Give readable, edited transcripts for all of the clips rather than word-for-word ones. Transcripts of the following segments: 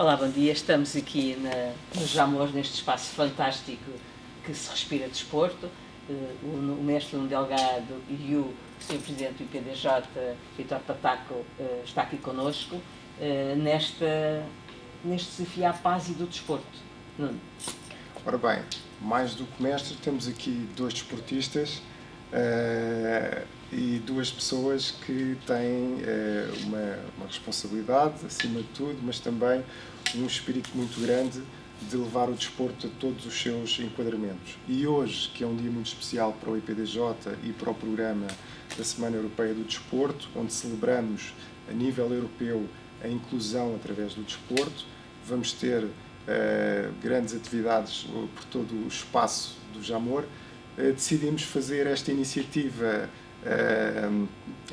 Olá, bom dia. Estamos aqui no Jamor, neste espaço fantástico que se respira desporto. O mestre Nuno Delgado e o Sr. Presidente do IPDJ, Vítor Pataco, está aqui connosco neste desafio à paz e do desporto. Nuno. Ora bem, mais do que mestre, temos aqui dois desportistas e duas pessoas que têm uma responsabilidade, acima de tudo, mas também um espírito muito grande de levar o desporto a todos os seus enquadramentos. E hoje, que é um dia muito especial para o IPDJ e para o programa da Semana Europeia do Desporto, onde celebramos a nível europeu a inclusão através do desporto, vamos ter grandes atividades por todo o espaço do Jamor. Decidimos fazer esta iniciativa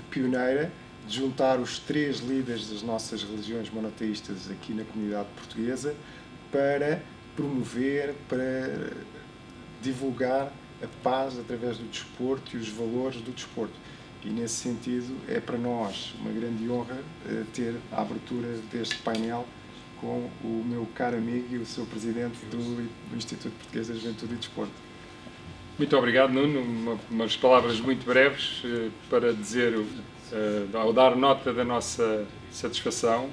pioneira de juntar os três líderes das nossas religiões monoteístas aqui na comunidade portuguesa para promover, para divulgar a paz através do desporto e os valores do desporto. E nesse sentido é para nós uma grande honra ter a abertura deste painel com o meu caro amigo e o seu presidente do Instituto Português da Juventude e Desporto. Muito obrigado, Nuno. Umas palavras muito breves para dizer, ao dar nota da nossa satisfação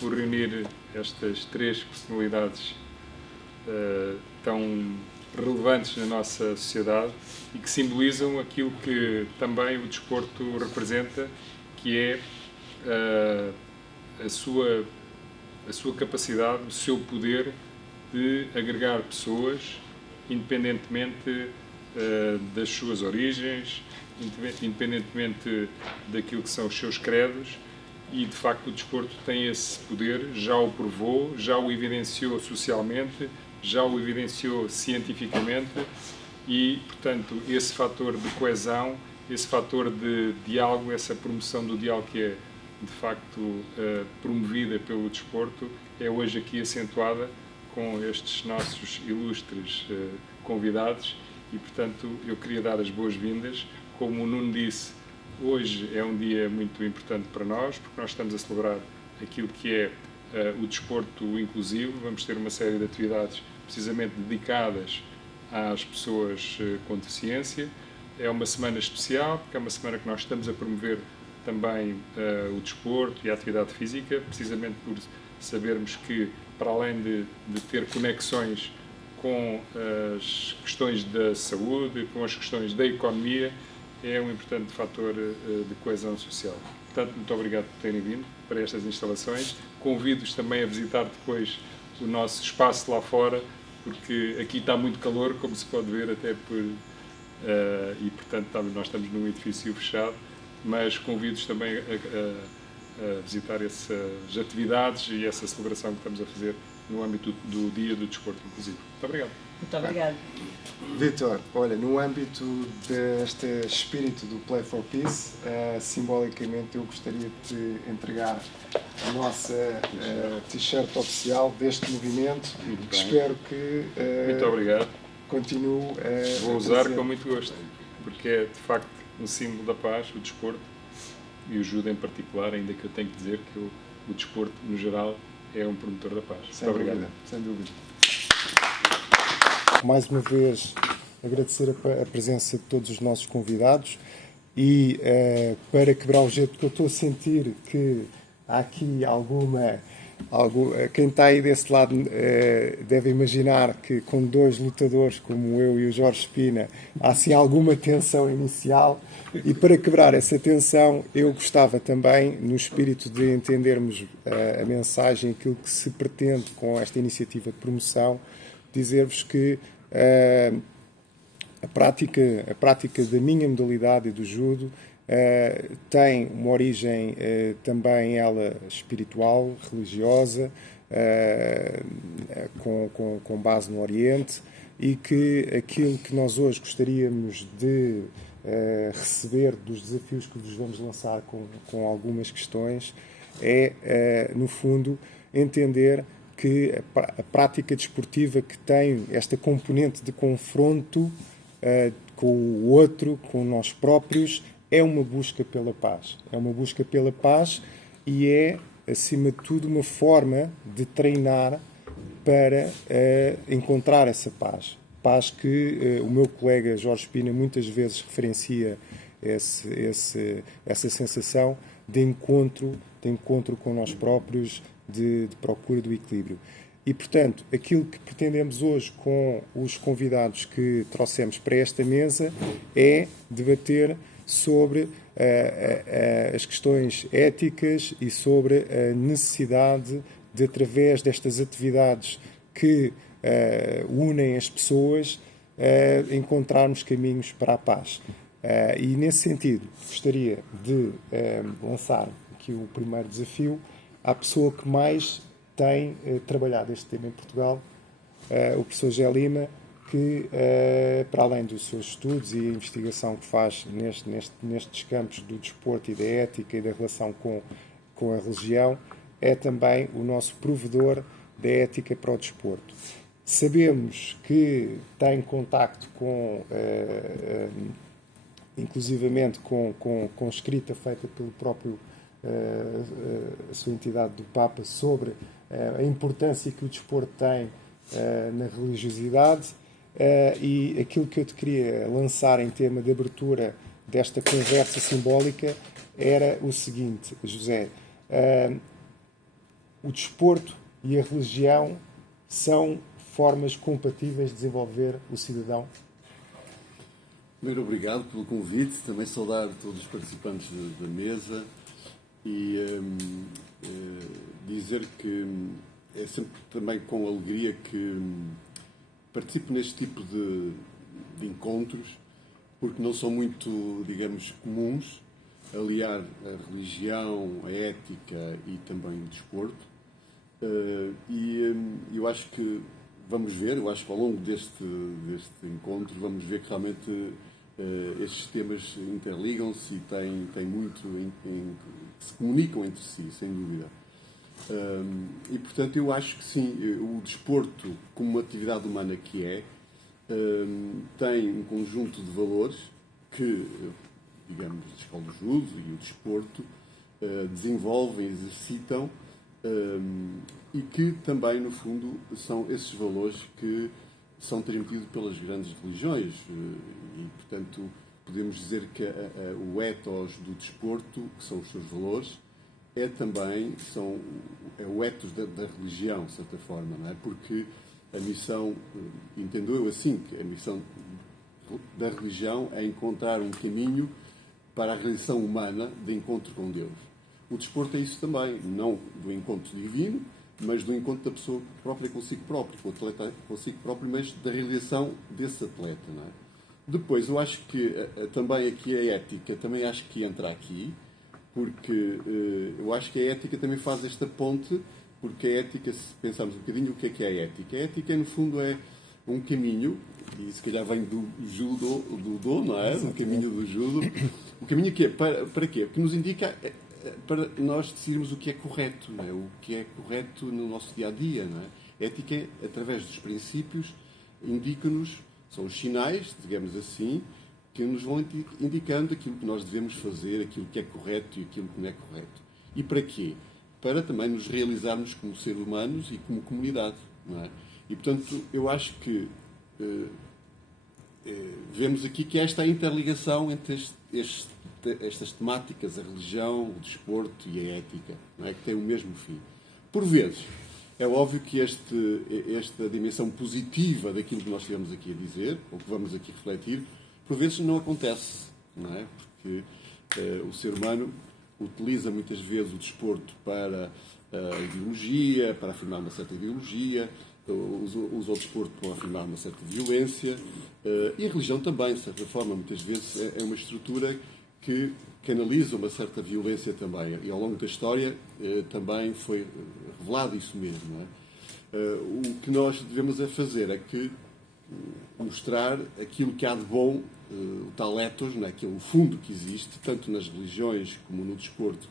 por reunir estas três personalidades tão relevantes na nossa sociedade e que simbolizam aquilo que também o desporto representa, que é a sua capacidade, o seu poder de agregar pessoas, independentemente das suas origens, independentemente daquilo que são os seus credos, e de facto o desporto tem esse poder, já o provou, já o evidenciou socialmente, já o evidenciou cientificamente e, portanto, esse fator de coesão, esse fator de diálogo, essa promoção do diálogo que é de facto promovida pelo desporto, é hoje aqui acentuada com estes nossos ilustres convidados e, portanto, eu queria dar as boas-vindas. Como o Nuno disse, hoje é um dia muito importante para nós, porque nós estamos a celebrar aquilo que é o desporto inclusivo. Vamos ter uma série de atividades precisamente dedicadas às pessoas com deficiência. É uma semana especial, porque é uma semana que nós estamos a promover também o desporto e a atividade física, precisamente por sabermos que, para além de ter conexões com as questões da saúde, com as questões da economia, é um importante fator de coesão social. Portanto, muito obrigado por terem vindo para estas instalações. Convido-os também a visitar depois o nosso espaço lá fora, porque aqui está muito calor, como se pode ver, até por... e, portanto, nós estamos num edifício fechado, mas convido-os também a visitar essas atividades e essa celebração que estamos a fazer no âmbito do Dia do Desporto Inclusivo. Muito obrigado. Muito obrigado. Vítor, olha, no âmbito deste espírito do Play for Peace, simbolicamente eu gostaria de te entregar a nossa t-shirt oficial deste movimento. Espero que muito obrigado. Continue a Vou usar com muito gosto, porque é de facto um símbolo da paz, o desporto, e o judo em particular, ainda que eu tenho que dizer que o desporto, no geral, é um promotor da paz. Sem muito obrigado. Sem dúvida. Mais uma vez, agradecer a presença de todos os nossos convidados e para quebrar o jeito que eu estou a sentir que há aqui quem está aí desse lado deve imaginar que com dois lutadores como eu e o Jorge Espina há assim alguma tensão inicial, e para quebrar essa tensão eu gostava também, no espírito de entendermos a mensagem, aquilo que se pretende com esta iniciativa de promoção, dizer-vos que a prática da minha modalidade e do judo tem uma origem também ela espiritual, religiosa, com base no Oriente, e que aquilo que nós hoje gostaríamos de receber dos desafios que vos vamos lançar com algumas questões é, no fundo, entender que a prática desportiva que tem esta componente de confronto com o outro, com nós próprios, é uma busca pela paz. É uma busca pela paz e é acima de tudo, uma forma de treinar para encontrar essa paz. Paz que o meu colega Jorge Espina muitas vezes referencia essa sensação de encontro com nós próprios, de procura do equilíbrio. E, portanto, aquilo que pretendemos hoje com os convidados que trouxemos para esta mesa é debater sobre as questões éticas e sobre a necessidade de, através destas atividades que unem as pessoas, encontrarmos caminhos para a paz. E, nesse sentido, gostaria de lançar aqui o primeiro desafio à pessoa que mais tem trabalhado este tema em Portugal, o professor José Lima, que, para além dos seus estudos e a investigação que faz nestes campos do desporto e da ética e da relação com a religião, é também o nosso provedor da ética para o desporto. Sabemos que tem contacto inclusivamente com escrita feita pelo próprio a sua entidade do Papa sobre a importância que o desporto tem na religiosidade, e aquilo que eu te queria lançar em tema de abertura desta conversa simbólica era o seguinte, José: o desporto e a religião são formas compatíveis de desenvolver o cidadão? Primeiro, obrigado pelo convite, também saudar todos os participantes da mesa e dizer que é sempre também com alegria que participo neste tipo de encontros, porque não são muito, digamos, comuns, aliar a religião, a ética e também o desporto. E eu acho que vamos ver, eu acho que ao longo deste encontro vamos ver que realmente estes temas interligam-se e têm muito se comunicam entre si, sem dúvida. E, portanto, eu acho que sim, o desporto, como uma atividade humana que tem um conjunto de valores que, digamos, a escola do judo e o desporto desenvolvem, exercitam, e que também, no fundo, são esses valores que são transmitidos pelas grandes religiões. E, portanto, podemos dizer que o ethos do desporto, que são os seus valores, é o ethos da religião, de certa forma, não é? Porque a missão, entendo eu assim, que a missão da religião é encontrar um caminho para a realização humana de encontro com Deus. O desporto é isso também, não do encontro divino, mas do encontro da pessoa própria consigo próprio, com o atleta consigo próprio, mas da realização desse atleta, não é? Depois, eu acho que também aqui a ética, também acho que entra aqui, porque eu acho que a ética também faz esta ponte, porque a ética, se pensarmos um bocadinho, o que é a ética? A ética, no fundo, é um caminho, e se calhar vem do judo, não é? O caminho do judo. O caminho que é, para quê? Porque nos indica para nós decidirmos o que é correto, não é? O que é correto no nosso dia-a-dia, não é? A ética, através dos princípios, indica-nos, são os sinais, digamos assim, que nos vão indicando aquilo que nós devemos fazer, aquilo que é correto e aquilo que não é correto. E para quê? Para também nos realizarmos como seres humanos e como comunidade, não é? E, portanto, eu acho que vemos aqui que esta é a interligação entre estas temáticas, a religião, o desporto e a ética, não é? Que têm o mesmo fim. Por vezes, é óbvio que esta dimensão positiva daquilo que nós estivemos aqui a dizer, ou que vamos aqui refletir, por vezes não acontece, não é? Porque o ser humano utiliza muitas vezes o desporto para a ideologia, para afirmar uma certa ideologia, usa o desporto para afirmar uma certa violência, e a religião também, de certa forma, muitas vezes é uma estrutura que canaliza uma certa violência também. E ao longo da história também foi revelado isso mesmo, não é? O que nós devemos fazer é que mostrar aquilo que há de bom, o tal ethos, não é? Que é o fundo que existe, tanto nas religiões como no desporto,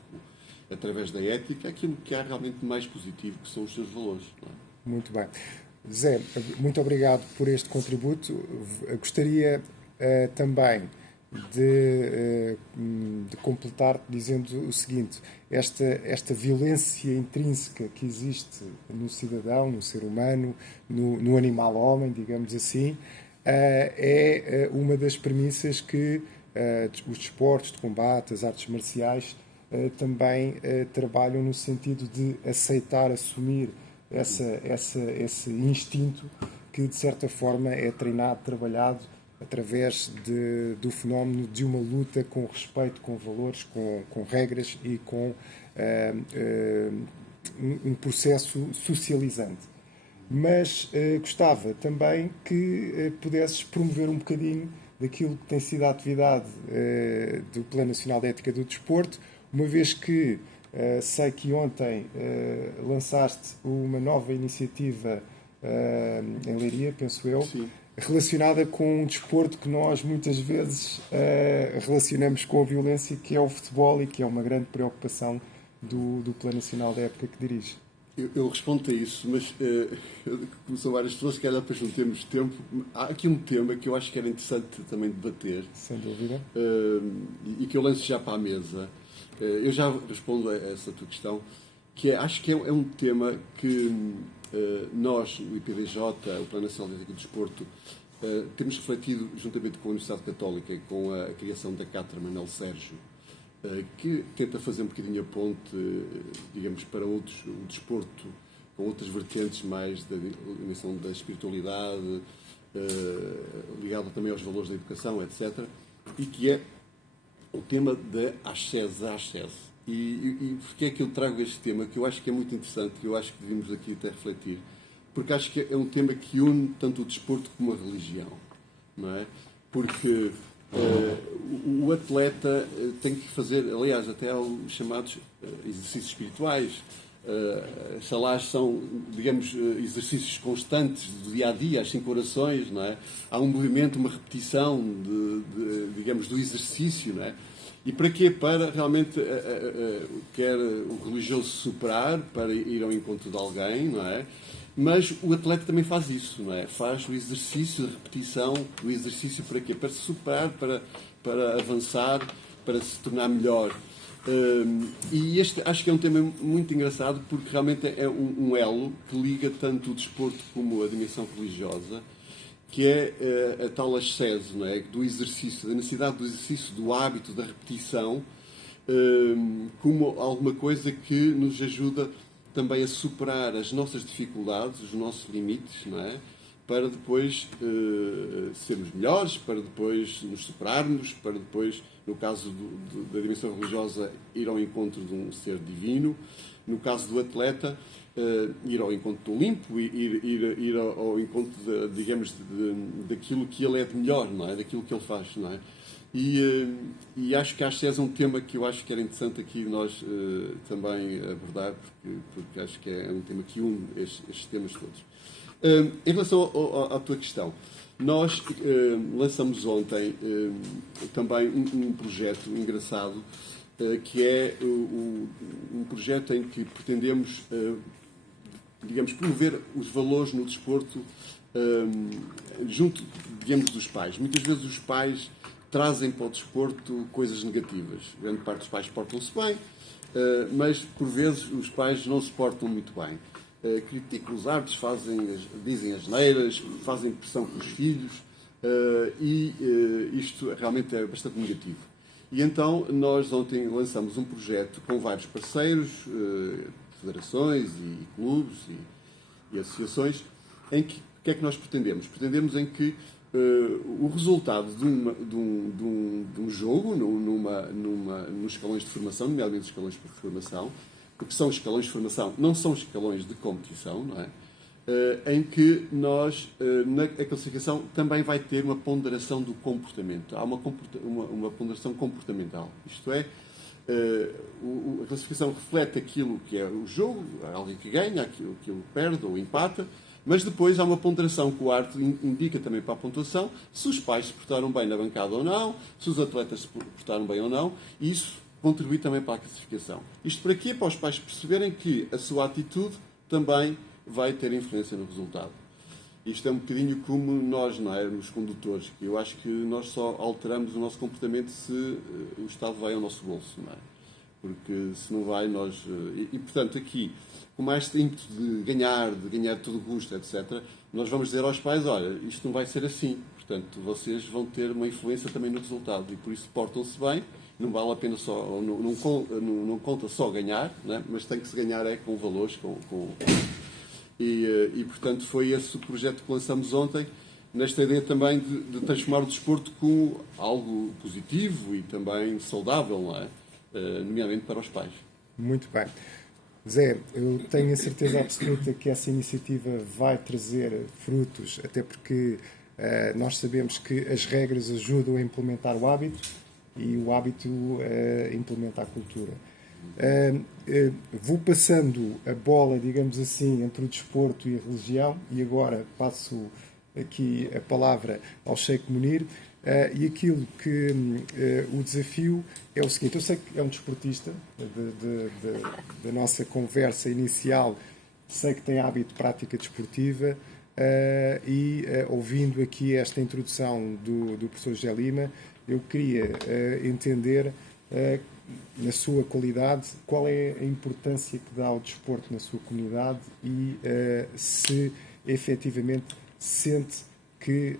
através da ética, aquilo que há realmente mais positivo, que são os seus valores. Não é? Muito bem. Zé, muito obrigado por este contributo. Gostaria também de completar dizendo o seguinte: esta violência intrínseca que existe no cidadão, no ser humano, no animal homem, digamos assim, é uma das premissas que os desportos de combate, as artes marciais, também trabalham no sentido de aceitar, assumir esse instinto que, de certa forma, é treinado, trabalhado através do fenómeno de uma luta com respeito, com valores, com regras e com um processo socializante. Mas gostava também que pudesses promover um bocadinho daquilo que tem sido a atividade do Plano Nacional de Ética do Desporto, uma vez que sei que ontem lançaste uma nova iniciativa em Leiria, penso eu, Sim. relacionada com um desporto que nós muitas vezes relacionamos com a violência, que é o futebol, e que é uma grande preocupação do Plano Nacional da época que dirige. Eu respondo a isso, mas como são várias pessoas, que depois não temos tempo. Há aqui um tema que eu acho que era interessante também debater. Sem dúvida. E que eu lanço já para a mesa. Eu já respondo a essa tua questão, que acho que é um tema que nós, o IPDJ, o Plano Nacional de Ética do Desporto, temos refletido juntamente com a Universidade Católica e com a criação da Cátedra Manuel Sérgio, que tenta fazer um bocadinho a ponte, digamos, para o desporto, com outras vertentes mais da dimensão da espiritualidade, ligada também aos valores da educação, etc. E que é o tema da ascese à ascese. E porque é que eu trago este tema, que eu acho que é muito interessante, que eu acho que devíamos aqui até refletir, porque acho que é um tema que une tanto o desporto como a religião, não é? Porque o atleta tem que fazer, aliás, até há os chamados exercícios espirituais. Salares são, digamos, exercícios constantes do dia-a-dia, as 5 orações, não é? Há um movimento, uma repetição, digamos, do exercício, não é? E para quê? Para realmente quer o religioso superar, para ir ao encontro de alguém, não é? Mas o atleta também faz isso, não é? Faz o exercício, a repetição, o exercício para quê? Para se superar, para avançar, para se tornar melhor. E este acho que é um tema muito engraçado, porque realmente é um elo que liga tanto o desporto como a dimensão religiosa, que é a tal ascese, não é? Do exercício, da necessidade do exercício, do hábito, da repetição, como alguma coisa que nos ajuda também a superar as nossas dificuldades, os nossos limites, não é? Para depois sermos melhores, para depois nos superarmos, para depois, no caso da dimensão religiosa, ir ao encontro de um ser divino, no caso do atleta, ir ao encontro do Olimpo, ir ao encontro, digamos, daquilo que ele é de melhor, não é? Daquilo que ele faz, não é? E acho que a ascese é um tema que eu acho que era interessante aqui nós também abordar, porque acho que é um tema que une estes temas todos. Em relação à tua questão, nós lançamos ontem também um projeto engraçado, que é um projeto em que pretendemos, digamos, promover os valores no desporto junto, digamos, dos pais. Muitas vezes os pais trazem para o desporto coisas negativas. Grande parte dos pais portam-se bem, mas por vezes os pais não se portam muito bem. Criticam os árbitros, dizem asneiras, fazem pressão com os filhos, e isto realmente é bastante negativo. E então nós ontem lançamos um projeto com vários parceiros, federações e clubes e associações, em que o que é que nós pretendemos? Pretendemos em que o resultado de um jogo nos escalões de formação, nomeadamente os escalões de formação, porque são escalões de formação, não são escalões de competição, não é? Em que nós, na classificação, também vai ter uma ponderação do comportamento. Há uma ponderação comportamental. Isto é, a classificação reflete aquilo que é o jogo, alguém que ganha, aquilo que perde ou empata, mas depois há uma ponderação que o árbitro indica também para a pontuação, se os pais se portaram bem na bancada ou não, se os atletas se portaram bem ou não, e isso contribui também para a classificação. Isto para quê? Para os pais perceberem que a sua atitude também vai ter influência no resultado. Isto é um bocadinho como nós, não é? Nos condutores. Eu acho que nós só alteramos o nosso comportamento se o Estado vai ao nosso bolso, não é? Porque se não vai, nós... portanto, aqui, com mais este ímpeto de ganhar a todo custo, etc., nós vamos dizer aos pais, olha, isto não vai ser assim. Portanto, vocês vão ter uma influência também no resultado. E por isso portam-se bem. Não vale a pena só... Não conta só ganhar, não é? Mas tem que se ganhar com valores, E, portanto, foi esse o projeto que lançamos ontem, nesta ideia também de transformar o desporto como algo positivo e também saudável, não é? Nomeadamente para os pais. Muito bem. Zé, eu tenho a certeza absoluta que essa iniciativa vai trazer frutos, até porque nós sabemos que as regras ajudam a implementar o hábito e o hábito implementa a cultura. Vou passando a bola, digamos assim, entre o desporto e a religião, e agora passo aqui a palavra ao Sheikh Munir, e aquilo que o desafio é o seguinte: eu sei que é um desportista da nossa conversa inicial, sei que tem hábito de prática desportiva, e ouvindo aqui esta introdução do professor José Lima, eu queria entender na sua qualidade, qual é a importância que dá ao desporto na sua comunidade e se efetivamente sente que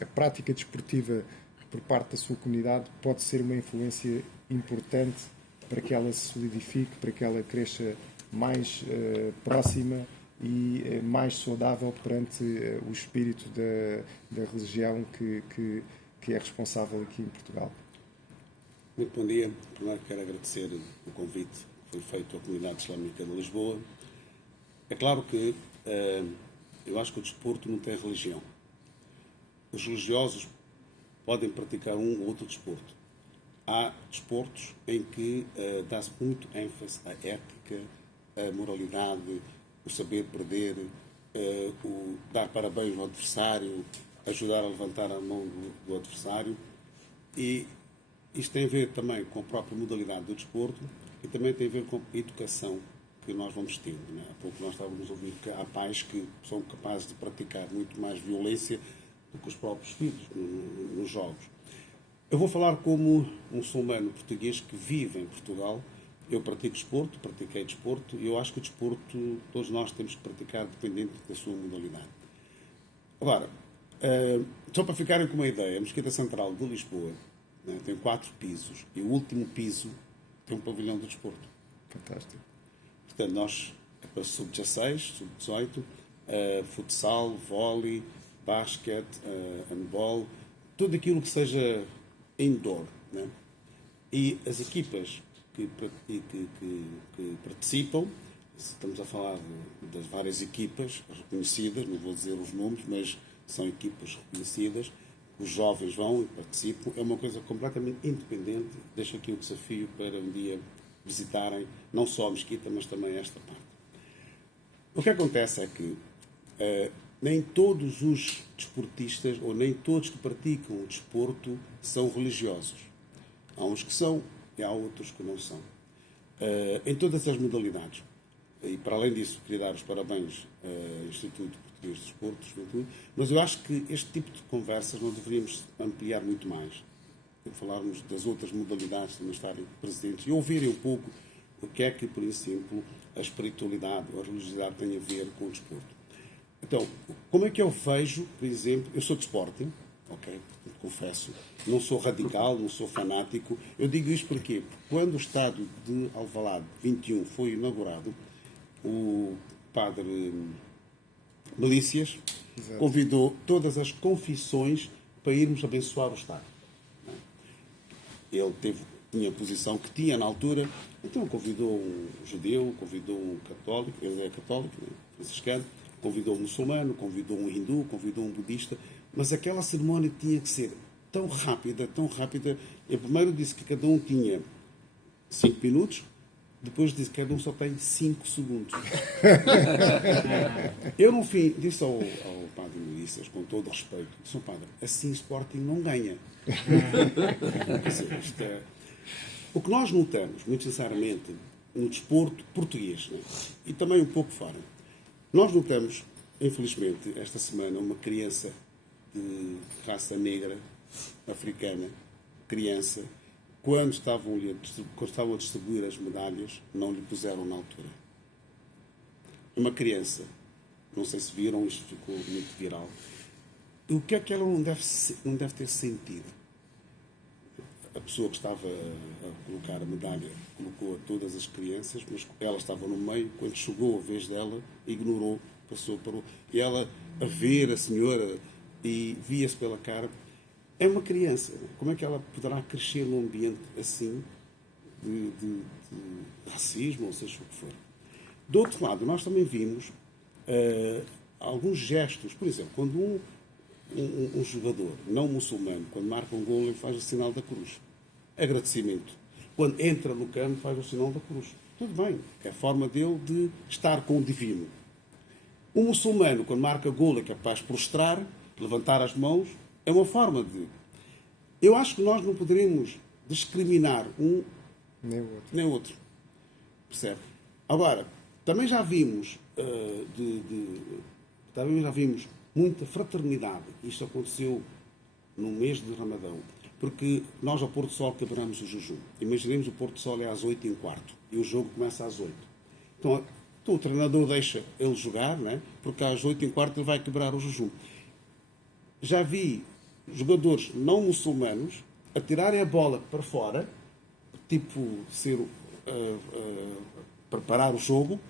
a prática desportiva por parte da sua comunidade pode ser uma influência importante para que ela se solidifique, para que ela cresça mais próxima e mais saudável perante o espírito da religião que é responsável aqui em Portugal. Muito bom dia. Primeiro quero agradecer o convite que foi feito à Comunidade Islâmica de Lisboa. É claro que eu acho que o desporto não tem religião. Os religiosos podem praticar um ou outro desporto. Há desportos em que dá-se muito ênfase à ética, à moralidade, o saber perder, o dar parabéns ao adversário, ajudar a levantar a mão do adversário. E isto tem a ver também com a própria modalidade do desporto e também tem a ver com a educação que nós vamos tendo. Não é? Há pouco nós estávamos a ouvir que há pais que são capazes de praticar muito mais violência do que os próprios filhos nos jogos. Eu vou falar como um muçulmano português que vive em Portugal. Eu pratico desporto, pratiquei desporto e eu acho que o desporto todos nós temos que praticar dependendo da sua modalidade. Agora, só para ficarem com uma ideia, a Mesquita Central de Lisboa tem 4 pisos e o último piso tem um pavilhão de desporto. Fantástico. Portanto, nós, para sub-16, sub-18, futsal, vôlei, basquete, handball, tudo aquilo que seja indoor. Né? E as equipas que participam, estamos a falar das várias equipas reconhecidas, não vou dizer os nomes, mas são equipas reconhecidas. Os jovens vão e participam, é uma coisa completamente independente. Deixo aqui o desafio para um dia visitarem não só a Mesquita, mas também esta parte. O que acontece é que nem todos os desportistas, ou nem todos que praticam o desporto, são religiosos. Há uns que são e há outros que não são. Em todas as modalidades. E, para além disso, queria dar os parabéns ao Instituto Português de Desporto, Juventude, mas eu acho que este tipo de conversas não deveríamos ampliar muito mais. Falarmos das outras modalidades também estarem presentes e ouvirem um pouco o que é que, por exemplo, a espiritualidade ou a religiosidade tem a ver com o desporto. Então, como é que eu vejo, por exemplo, eu sou de Sporting, ok, confesso, não sou radical, não sou fanático. Eu digo isto porque quando o estádio de Alvalade 21 foi inaugurado, o padre Melícias convidou todas as confissões para irmos abençoar o estádio. Ele tinha a posição que tinha na altura, então convidou um judeu, convidou um católico, ele é católico, né, franciscano, convidou um muçulmano, convidou um hindu, convidou um budista, mas aquela cerimónia tinha que ser tão rápida, eu primeiro disse que cada um tinha 5 minutos, depois disse que cada um só tem 5 segundos. Eu, no fim, disse ao padre Melícias, com todo o respeito, disse ao padre, assim Sporting não ganha. Quer dizer, o que nós notamos, muito sinceramente, no desporto português, né? E também um pouco fora, nós notamos infelizmente, esta semana, uma criança de raça negra, africana, criança, quando estavam a distribuir as medalhas, não lhe puseram na altura. Uma criança, não sei se viram, isto ficou muito viral. O que é que ela não deve ter sentido? A pessoa que estava a colocar a medalha colocou a todas as crianças, mas ela estava no meio, quando chegou a vez dela, ignorou, passou para o... E ela, a ver a senhora, e via-se pela cara, é uma criança. Como é que ela poderá crescer num ambiente assim de racismo, ou seja o que for? Do outro lado, nós também vimos alguns gestos. Por exemplo, quando um jogador não muçulmano, quando marca um golo, ele faz o sinal da cruz. Agradecimento. Quando entra no campo, faz o sinal da cruz. Tudo bem. É a forma dele de estar com o divino. O muçulmano, quando marca golo, é capaz de prostrar, levantar as mãos. É uma forma de... Eu acho que nós não poderemos discriminar um nem outro. Percebe? Agora, também já vimos muita fraternidade. Isto aconteceu no mês de Ramadão. Porque nós ao Porto Sol quebramos o jejum. Imaginemos o Porto Sol é às 8h15 e o jogo começa às 8. Então o treinador deixa ele jogar, né? Porque às 8h15 ele vai quebrar o jejum. Já vi jogadores não muçulmanos a tirarem a bola para fora, tipo preparar o jogo,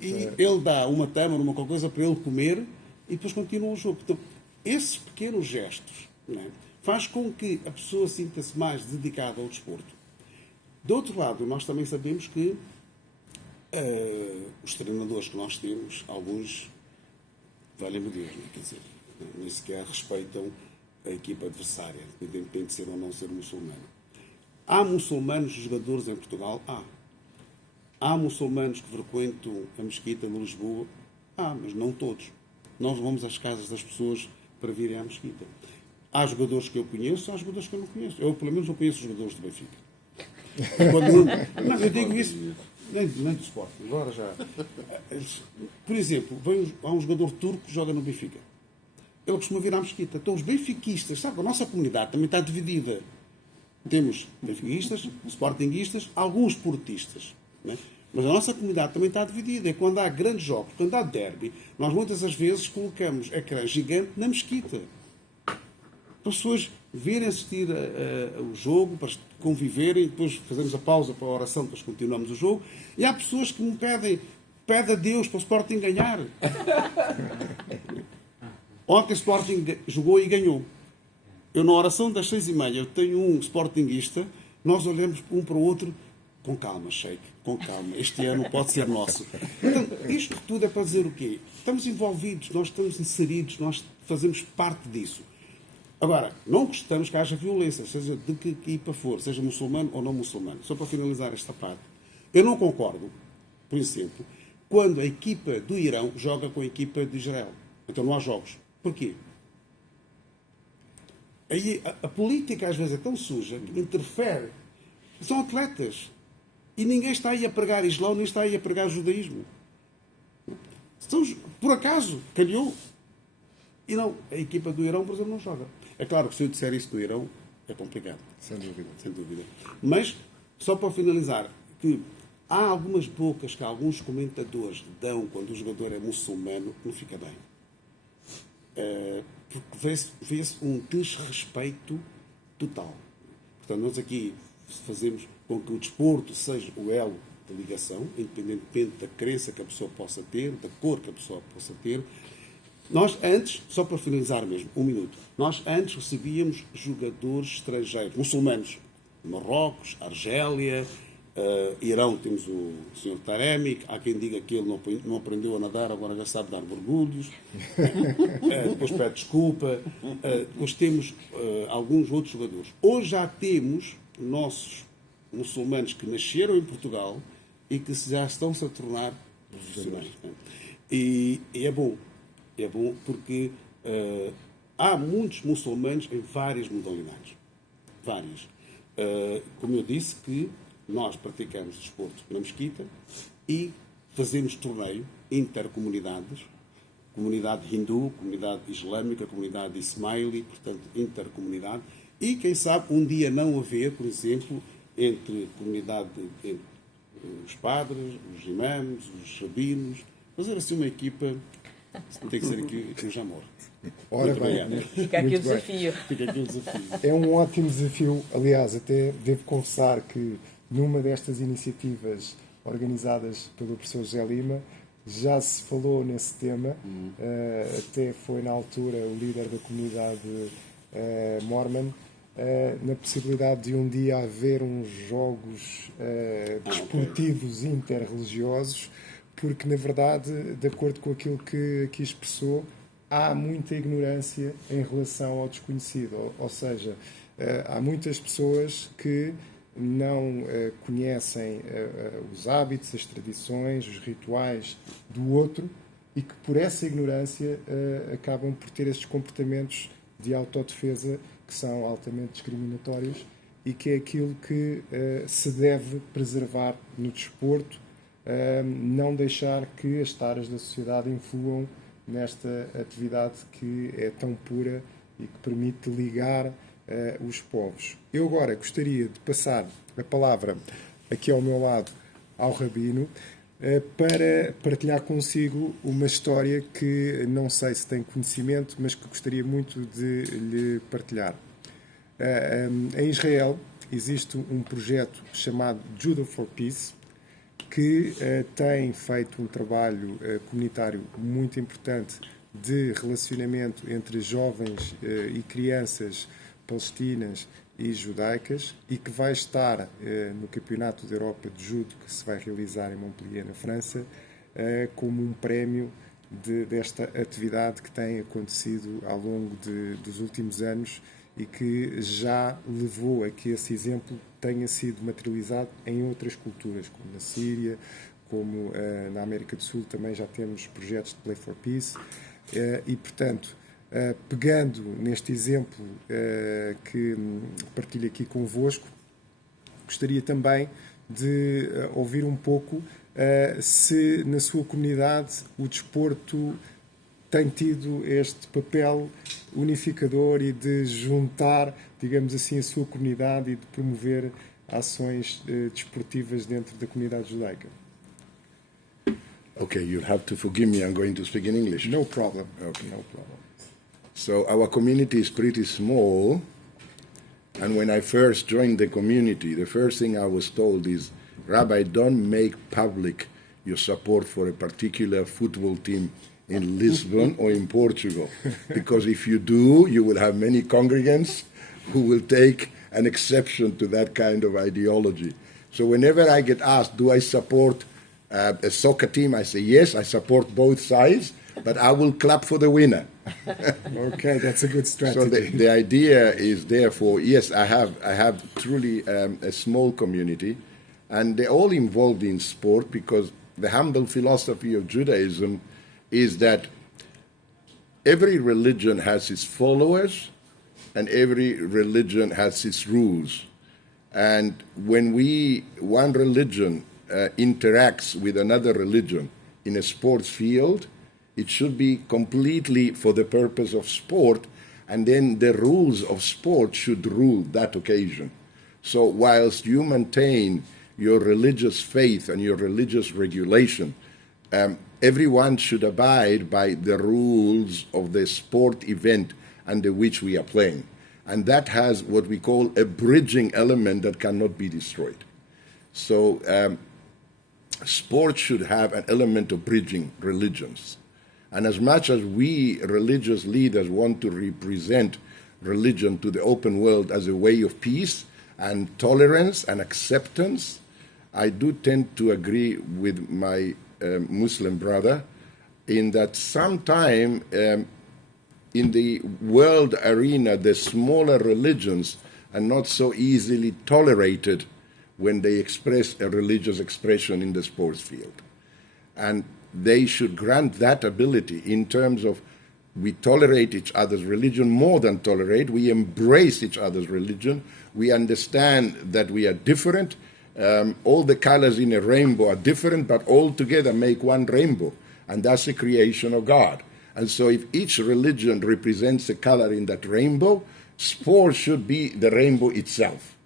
e ele dá uma tâmara, uma coisa para ele comer e depois continua o jogo. Então, esses pequenos gestos, né, faz com que a pessoa sinta-se mais dedicada ao desporto. Do outro lado, nós também sabemos que os treinadores que nós temos, alguns, valem-me Deus, né? Quer dizer, nem sequer respeitam a equipa adversária, independente de ser ou não ser muçulmano. Há muçulmanos jogadores em Portugal? Há muçulmanos que frequentam a mesquita de Lisboa? Mas não todos. Nós vamos às casas das pessoas para virem à mesquita. Há jogadores que eu conheço, há jogadores que eu não conheço. Eu, pelo menos, não conheço jogadores do Benfica. Não, eu digo isso, nem do Sporting. Agora já. Por exemplo, há um jogador turco que joga no Benfica. Ele costuma vir à mesquita. Então, os benfiquistas, sabe, a nossa comunidade também está dividida. Temos benfiquistas, sportinguistas, alguns portistas. Né? Mas a nossa comunidade também está dividida. É quando há grandes jogos, quando há derby, nós muitas das vezes colocamos ecrã gigante na mesquita. Para as pessoas virem assistir o jogo, para conviverem, depois fazemos a pausa para a oração, depois continuamos o jogo. E há pessoas que me pede a Deus para o Sporting ganhar. Ontem o Sporting jogou e ganhou. Eu, na oração das 6h30, eu tenho um sportinguista, nós olhamos um para o outro, com calma, Sheik, com calma. Este ano pode ser nosso. Então, isto tudo é para dizer o quê? Estamos envolvidos, nós estamos inseridos, nós fazemos parte disso. Agora, não gostamos que haja violência, seja de que equipa for, seja muçulmano ou não muçulmano. Só para finalizar esta parte. Eu não concordo, por exemplo, quando a equipa do Irão joga com a equipa de Israel. Então não há jogos. Porquê? Aí a política às vezes é tão suja que interfere. São atletas. E ninguém está aí a pregar Islão, nem está aí a pregar judaísmo. Por acaso, calhou. E não, a equipa do Irão, por exemplo, não joga. É claro que se eu disser isso do Irão, é complicado. Sem dúvida. Sem dúvida. Mas, só para finalizar, que há algumas bocas que alguns comentadores dão quando o jogador é muçulmano, não fica bem. Porque vê-se um desrespeito total. Portanto, nós aqui fazemos com que o desporto seja o elo de ligação, independentemente da crença que a pessoa possa ter, da cor que a pessoa possa ter. Nós antes, só para finalizar mesmo, 1 minuto, nós antes recebíamos jogadores estrangeiros, muçulmanos, Marrocos, Argélia, Irão, temos o Sr. Taremi, há quem diga que ele não aprendeu a nadar, agora já sabe dar mergulhos, depois pede desculpa, depois temos alguns outros jogadores. Hoje já temos nossos muçulmanos que nasceram em Portugal e que já estão-se a tornar profissionais. Né? E é bom porque há muitos muçulmanos em várias modalidades. Várias. Como eu disse, que nós praticamos desporto na mesquita e fazemos torneio intercomunidades comunidade hindu, comunidade islâmica, comunidade ismaili, portanto, intercomunidade. E, quem sabe, um dia não haver, por exemplo, entre os padres, os imãs, os rabinos, fazer assim uma equipa, tem que ser aqui o Jamor. Ora bem, Fica aqui o desafio. Fica aqui o desafio. é um ótimo desafio. Aliás, até devo confessar que numa destas iniciativas organizadas pelo professor José Lima já se falou nesse tema. Até foi na altura o líder da comunidade Mormon, na possibilidade de um dia haver uns jogos desportivos interreligiosos, porque na verdade, de acordo com aquilo que aqui expressou, há muita ignorância em relação ao desconhecido, ou seja, há muitas pessoas que não conhecem os hábitos, as tradições, os rituais do outro e que por essa ignorância acabam por ter estes comportamentos de autodefesa que são altamente discriminatórios e que é aquilo que se deve preservar no desporto, não deixar que as taras da sociedade influam nesta atividade que é tão pura e que permite ligar os povos. Eu agora gostaria de passar a palavra aqui ao meu lado ao Rabino para partilhar consigo uma história que não sei se tem conhecimento, mas que gostaria muito de lhe partilhar. Em Israel existe um projeto chamado Judo for Peace, que tem feito um trabalho comunitário muito importante de relacionamento entre jovens e crianças palestinas e judaicas e que vai estar no Campeonato da Europa de Judo que se vai realizar em Montpellier, na França, como um prémio desta atividade que tem acontecido ao longo dos últimos anos e que já levou a que esse exemplo tenha sido materializado em outras culturas, como na Síria, como na América do Sul também já temos projetos de Play for Peace e, portanto, pegando neste exemplo que partilho aqui convosco, gostaria também de ouvir um pouco se na sua comunidade o desporto tem tido este papel unificador e de juntar, digamos assim, a sua comunidade e de promover ações desportivas dentro da comunidade judaica. Okay, you'll have to forgive me. I'm going to speak in English. No problem. Okay. No problem. So our community is pretty small, and when I first joined the community, the first thing I was told is, Rabbi, don't make public your support for a particular football team in Lisbon or in Portugal, because if you do, you will have many congregants who will take an exception to that kind of ideology. So whenever I get asked, do I support a soccer team, I say, yes, I support both sides, but I will clap for the winner. Okay, that's a good strategy. So the idea is, therefore, yes, I have truly a small community, and they're all involved in sport because the humble philosophy of Judaism is that every religion has its followers and every religion has its rules. And when one religion interacts with another religion in a sports field, it should be completely for the purpose of sport, and then the rules of sport should rule that occasion. So whilst you maintain your religious faith and your religious regulation, everyone should abide by the rules of the sport event under which we are playing. And that has what we call a bridging element that cannot be destroyed. So sport should have an element of bridging religions. And as much as we religious leaders want to represent religion to the open world as a way of peace and tolerance and acceptance, I do tend to agree with my Muslim brother in that sometime in the world arena, the smaller religions are not so easily tolerated when they express a religious expression in the sports field. And they should grant that ability in terms of we tolerate each other's religion more than tolerate. We embrace each other's religion. We understand that we are different. All the colors in a rainbow are different, but all together make one rainbow. And that's the creation of God. And so if each religion represents a color in that rainbow, sport should be the rainbow itself.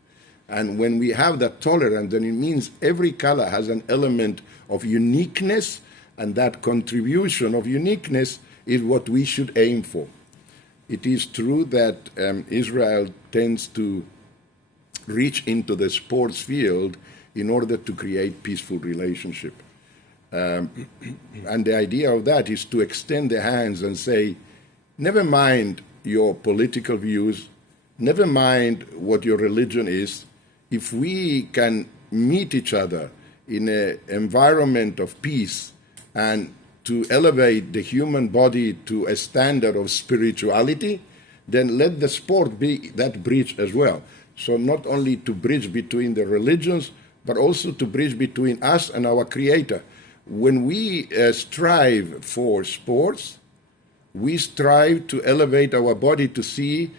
And when we have that tolerance, then it means every color has an element of uniqueness, and that contribution of uniqueness is what we should aim for. It is true that Israel tends to reach into the sports field in order to create peaceful relationship. And the idea of that is to extend the hands and say, never mind your political views, never mind what your religion is, if we can meet each other in an environment of peace and to elevate the human body to a standard of spirituality, then let the sport be that bridge as well. So not only to bridge between the religions, but also to bridge between us and our Creator. When we strive for sports, we strive to elevate our body to see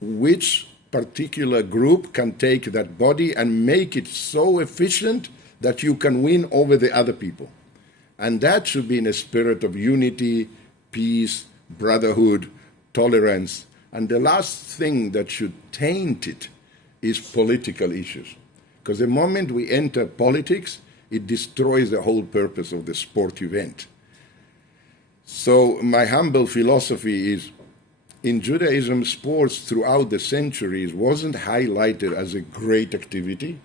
which particular group can take that body and make it so efficient that you can win over the other people. And that should be in a spirit of unity, peace, brotherhood, tolerance. And the last thing that should taint it is political issues. Because the moment we enter politics, it destroys the whole purpose of the sport event. So my humble philosophy is, in Judaism, sports throughout the centuries wasn't highlighted as a great activity,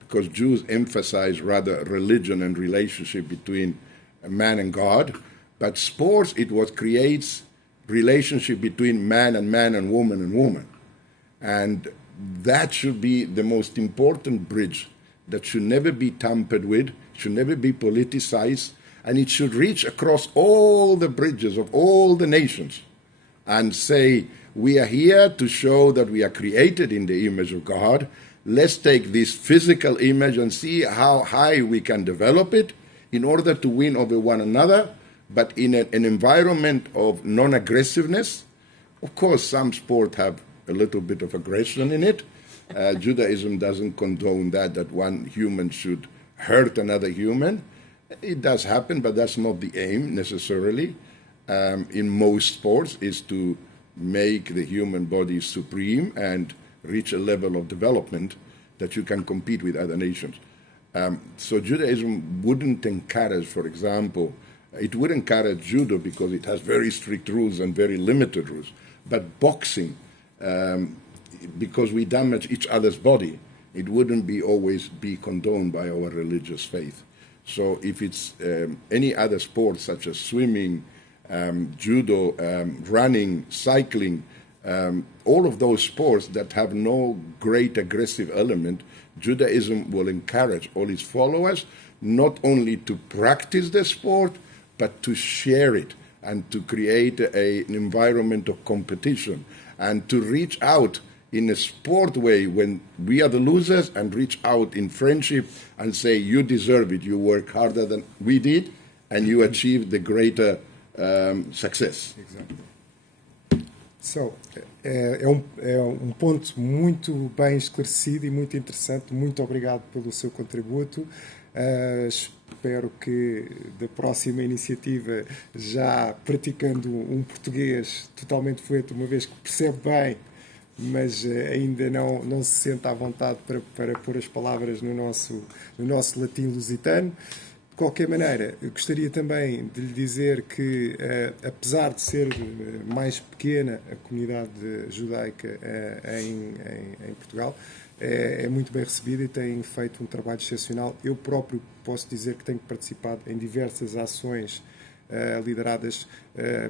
because Jews emphasize rather religion and relationship between man and God. But sports, it what creates relationship between man and woman. And that should be the most important bridge that should never be tampered with, should never be politicized, and it should reach across all the bridges of all the nations and say, we are here to show that we are created in the image of God. Let's take this physical image and see how high we can develop it in order to win over one another, but in an environment of non-aggressiveness. Of course, some sports have a little bit of aggression in it. Judaism doesn't condone that one human should hurt another human. It does happen, but that's not the aim necessarily. In most sports is to make the human body supreme and reach a level of development that you can compete with other nations. So Judaism wouldn't encourage, for example, it would encourage judo because it has very strict rules and very limited rules. But boxing, because we damage each other's body, it wouldn't always be condoned by our religious faith. So if it's any other sport such as swimming, judo, running, cycling, all of those sports that have no great aggressive element, Judaism will encourage all its followers not only to practice the sport, but to share it and to create an environment of competition and to reach out in a sport way when we are the losers and reach out in friendship and say, you deserve it, you work harder than we did, and you achieved the greater success. Exactly. So, é ponto muito bem esclarecido e muito interessante. Muito obrigado pelo seu contributo. Espero que da próxima iniciativa já praticando um português totalmente fluente, uma vez que percebe bem, mas ainda não se sente à vontade para pôr as palavras no nosso latim lusitano. De qualquer maneira, eu gostaria também de lhe dizer que, apesar de ser mais pequena a comunidade judaica em Portugal, é muito bem recebida e tem feito um trabalho excepcional. Eu próprio posso dizer que tenho participado em diversas ações lideradas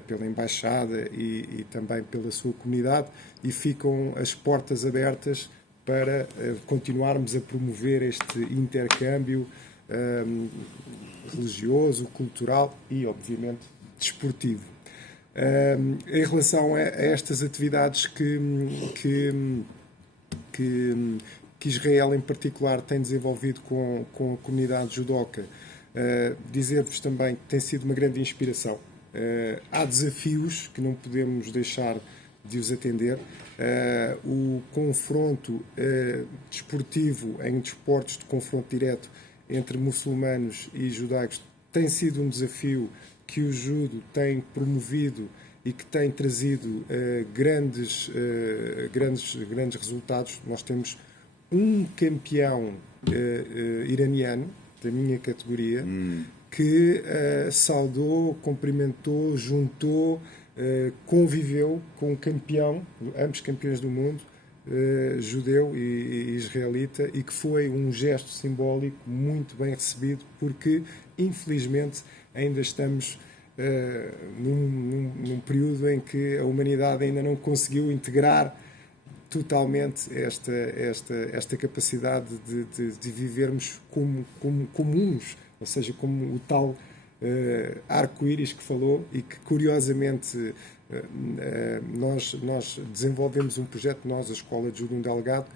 pela Embaixada e também pela sua comunidade, e ficam as portas abertas para continuarmos a promover este intercâmbio religioso, cultural e, obviamente, desportivo. Em relação a estas atividades que Israel, em particular, tem desenvolvido com a comunidade judoca, dizer-vos também que tem sido uma grande inspiração. Há desafios que não podemos deixar de os atender. O confronto desportivo em desportos de confronto direto entre muçulmanos e judaicos tem sido um desafio que o judo tem promovido e que tem trazido grandes resultados. Nós temos um campeão iraniano da minha categoria que saudou, cumprimentou, juntou, conviveu com um campeão, ambos campeões do mundo, judeu e israelita, e que foi um gesto simbólico muito bem recebido, porque infelizmente ainda estamos num período em que a humanidade ainda não conseguiu integrar totalmente esta capacidade de vivermos como uns, ou seja, como o tal arco-íris que falou, e que curiosamente nós desenvolvemos um projeto, a Escola de Judo Delgado,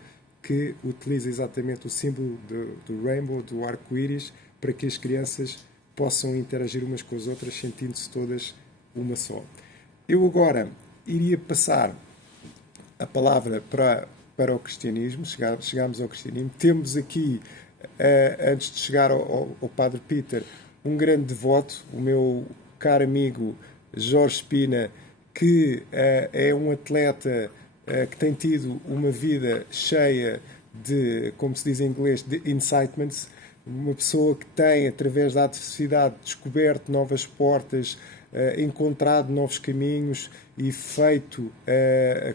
que utiliza exatamente o símbolo do rainbow, do arco-íris, para que as crianças possam interagir umas com as outras, sentindo-se todas uma só. Eu agora iria passar a palavra para o cristianismo. Chegámos ao cristianismo. Temos aqui, antes de chegar ao Padre Peter, um grande devoto, o meu caro amigo Jorge Espina, que é um atleta que tem tido uma vida cheia de, como se diz em inglês, de incitements, uma pessoa que tem, através da adversidade, descoberto novas portas, encontrado novos caminhos e feito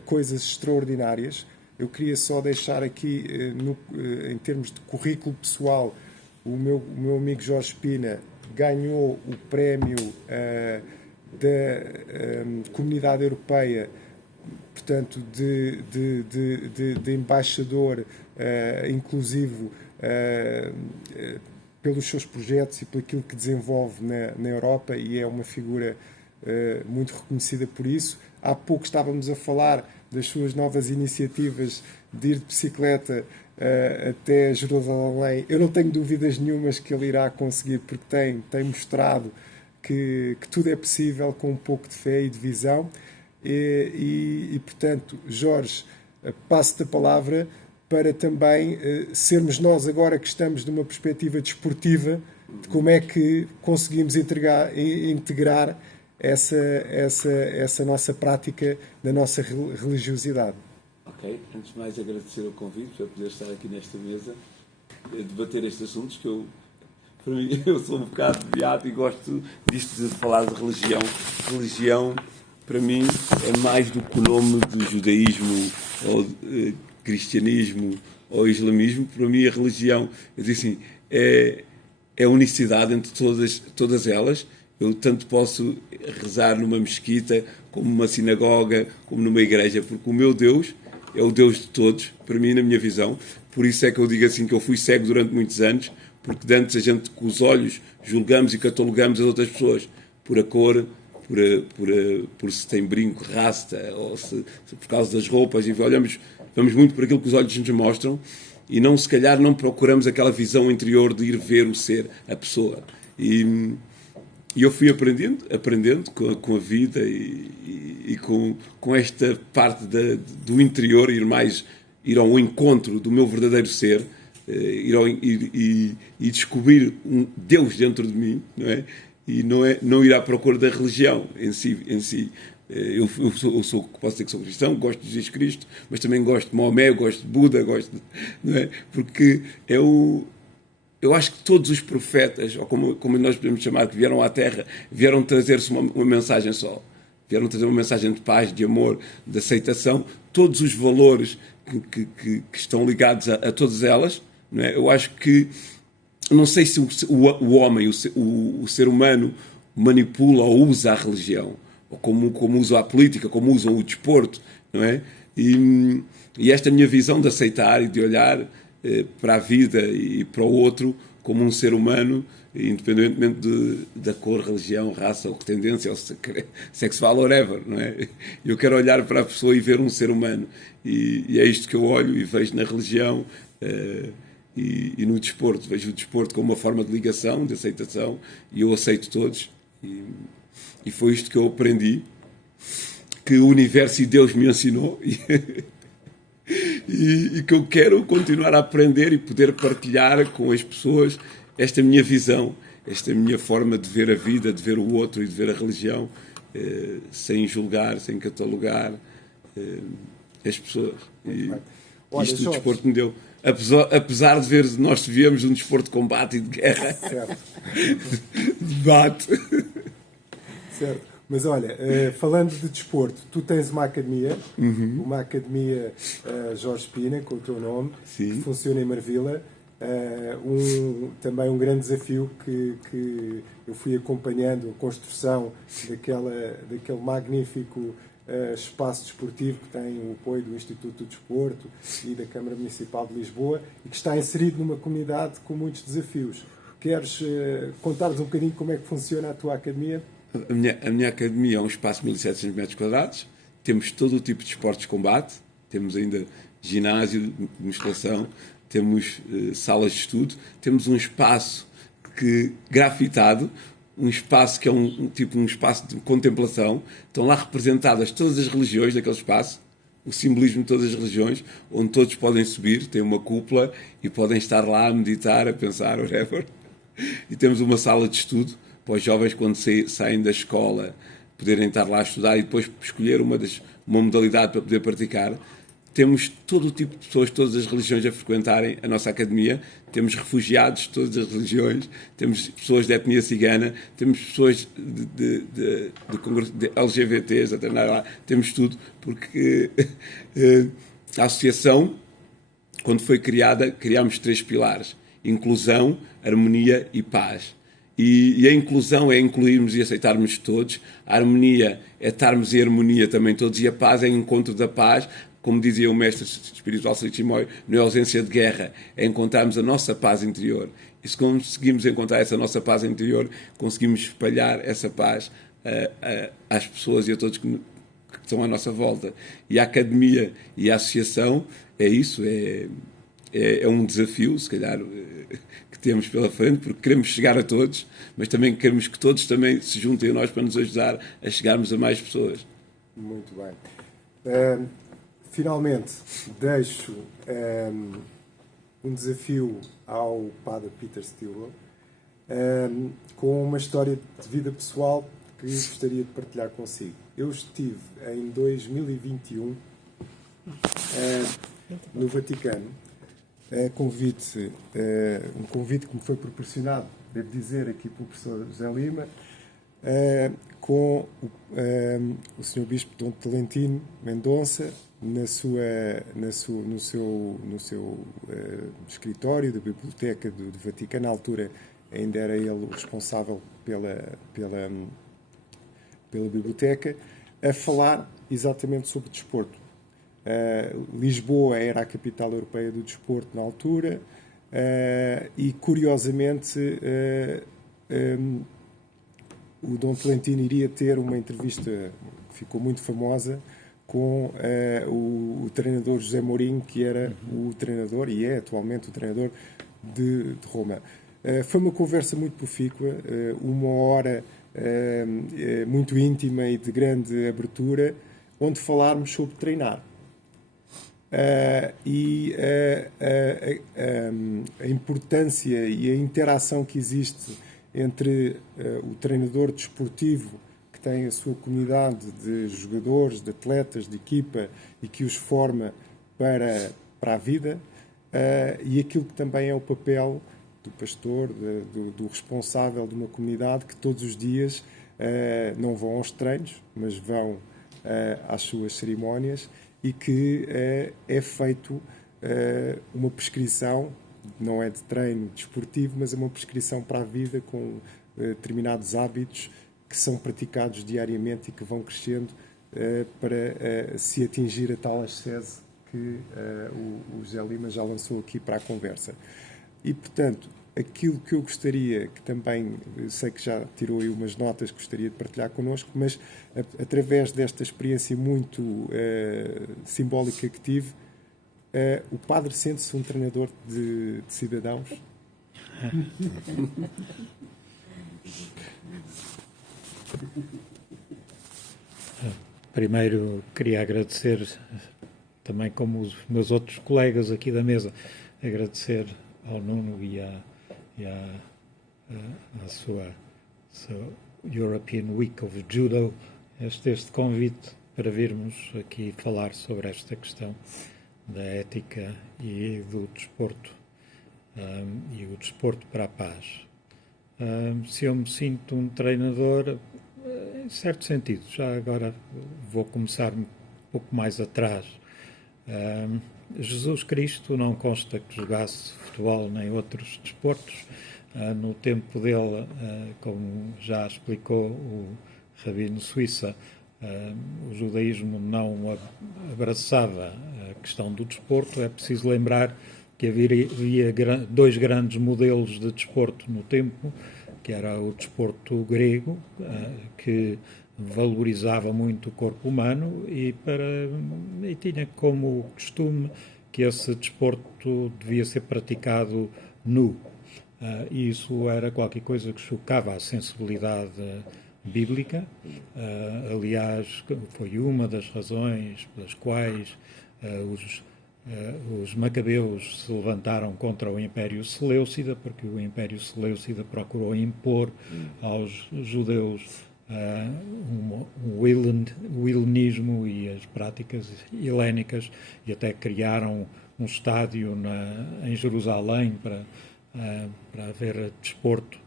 coisas extraordinárias. Eu queria só deixar aqui, em termos de currículo pessoal, o meu amigo Jorge Espina ganhou o prémio da Comunidade Europeia, portanto, de embaixador inclusivo, pelos seus projetos e pelo aquilo que desenvolve na Europa, e é uma figura muito reconhecida por isso. Há pouco estávamos a falar das suas novas iniciativas de ir de bicicleta até Jerusalém. Eu não tenho dúvidas nenhumas que ele irá conseguir, porque tem mostrado que tudo é possível com um pouco de fé e de visão. E portanto, Jorge, passo-te a palavra para também sermos nós, agora que estamos numa perspectiva desportiva, de como é que conseguimos integrar essa nossa prática da nossa religiosidade. Ok, antes de mais agradecer o convite para poder estar aqui nesta mesa, debater estes assuntos que para mim, eu sou um bocado beato e gosto disto de falar de religião. Religião, para mim, é mais do que o nome do judaísmo ou cristianismo ou islamismo. Para mim, a religião, eu digo assim, é a unicidade entre todas elas. Eu tanto posso rezar numa mesquita, como numa sinagoga, como numa igreja, porque o meu Deus é o Deus de todos, para mim, na minha visão. Por isso é que eu digo assim, que eu fui cego durante muitos anos, porque antes a gente com os olhos julgamos e catalogamos as outras pessoas por a cor, por se tem brinco, rasta, ou se por causa das roupas, e vamos muito por aquilo que os olhos nos mostram, e não, se calhar não procuramos aquela visão interior de ir ver o ser, a pessoa. E eu fui aprendendo com a vida e com esta parte do interior, ir ao encontro do meu verdadeiro ser, e descobrir um Deus dentro de mim, não é? E não ir à procura da religião em si. Eu posso dizer que sou cristão, gosto de Jesus Cristo, mas também gosto de Maomé, gosto de Buda, não é? Porque eu acho que todos os profetas, ou como nós podemos chamar, que vieram à Terra, vieram trazer-se uma mensagem só. Vieram trazer uma mensagem de paz, de amor, de aceitação, todos os valores que estão ligados a todas elas, não é? Eu acho que, não sei se o homem, o ser humano, manipula ou usa a religião, ou como usa a política, como usam o desporto, não é? E esta minha visão de aceitar e de olhar para a vida e para o outro como um ser humano, independentemente da cor, religião, raça ou tendência, ou sexual, whatever, não é? Eu quero olhar para a pessoa e ver um ser humano, e é isto que eu olho e vejo na religião e no desporto. Vejo o desporto como uma forma de ligação, de aceitação, e eu aceito todos, e foi isto que eu aprendi, que o universo e Deus me ensinou, e que eu quero continuar a aprender e poder partilhar com as pessoas esta minha visão. esta minha forma de ver a vida, de ver o outro e de ver a religião, sem julgar, sem catalogar as pessoas. E Olha, isto o Jorge, desporto me deu. Apesar de ver, nós viemos de um desporto de combate e de guerra, certo, de debate. certo. Mas olha, falando de desporto, tu tens uma academia, uma academia Jorge Pina, com o teu nome, Sim. que funciona em Marvila. Também um grande desafio que eu fui acompanhando a construção daquele magnífico espaço desportivo que tem o apoio do Instituto do Desporto e da Câmara Municipal de Lisboa e que está inserido numa comunidade com muitos desafios. Queres contar-nos um bocadinho como é que funciona a tua academia? A minha academia é um espaço de 1.700 metros quadrados. Temos todo o tipo de esportes de combate. Temos ainda ginásio, musculação. Temos salas de estudo. Temos um espaço grafitado. Um espaço que é um espaço de contemplação. Estão lá representadas todas as religiões daquele espaço. O simbolismo de todas as religiões. Onde todos podem subir. Tem uma cúpula e podem estar lá a meditar, a pensar, whatever. E temos uma sala de estudo para os jovens, quando saem da escola, poderem estar lá a estudar e depois escolher uma modalidade para poder praticar. Temos todo o tipo de pessoas, todas as religiões a frequentarem a nossa academia. Temos refugiados de todas as religiões, temos pessoas de etnia cigana, temos pessoas de LGBTs a treinar lá, temos tudo, porque a associação, quando foi criada, criámos 3 pilares: inclusão, harmonia e paz. E a inclusão é incluirmos e aceitarmos todos. A harmonia é estarmos em harmonia também todos. E a paz é encontro da paz. Como dizia o mestre espiritual Sri Chinmoy, não é ausência de guerra, é encontrarmos a nossa paz interior. E se conseguimos encontrar essa nossa paz interior, conseguimos espalhar essa paz às pessoas e a todos que estão à nossa volta. E a academia e a associação é isso, é um desafio, se calhar, que temos pela frente, porque queremos chegar a todos, mas também queremos que todos também se juntem a nós para nos ajudar a chegarmos a mais pessoas. Muito bem. Finalmente, deixo um desafio ao Padre Peter Stilwell com uma história de vida pessoal que gostaria de partilhar consigo. Eu estive em 2021 no Vaticano, um convite que me foi proporcionado, devo dizer, aqui pelo professor José Lima, com o Sr. Bispo Dom Tolentino Mendonça no seu escritório da Biblioteca do Vaticano. Na altura ainda era ele o responsável pela biblioteca, a falar exatamente sobre desporto. Lisboa era a capital europeia do desporto na altura e, curiosamente, o Dom Tolentino iria ter uma entrevista que ficou muito famosa com o treinador José Mourinho, que era o treinador e é atualmente o treinador de Roma. Foi uma conversa muito profícua, 1 hora muito íntima e de grande abertura, onde falámos sobre treinar. A importância e a interação que existe entre o treinador desportivo, que tem a sua comunidade de jogadores, de atletas, de equipa e que os forma para a vida, e aquilo que também é o papel do pastor, do responsável de uma comunidade que todos os dias não vão aos treinos, mas vão às suas cerimónias, e que é feito uma prescrição, não é de treino desportivo, mas é uma prescrição para a vida com determinados hábitos que são praticados diariamente e que vão crescendo para se atingir a tal ascese que o José Lima já lançou aqui para a conversa. E, portanto, aquilo que eu gostaria, que também sei que já tirou aí umas notas que gostaria de partilhar connosco, mas através desta experiência muito simbólica que tive, o padre sente-se um treinador de cidadãos? Primeiro queria agradecer, também como os meus outros colegas aqui da mesa, agradecer ao Nuno e à à sua European Week of Judo, este convite para virmos aqui falar sobre esta questão da ética e do desporto, e o desporto para a paz. Se eu me sinto um treinador, em certo sentido, já agora vou começar um pouco mais atrás. Jesus Cristo não consta que jogasse futebol nem outros desportos. No tempo dele, como já explicou o Rabino Suíça, o judaísmo não abraçava a questão do desporto. É preciso lembrar que havia dois grandes modelos de desporto no tempo, que era o desporto grego, que valorizava muito o corpo humano e tinha como costume que esse desporto devia ser praticado nu. E isso era qualquer coisa que chocava a sensibilidade bíblica. Aliás, foi uma das razões pelas quais os macabeus se levantaram contra o Império Seleucida, porque o Império Seleucida procurou impor aos judeus o helenismo e as práticas helénicas, e até criaram um estádio em Jerusalém para haver desporto.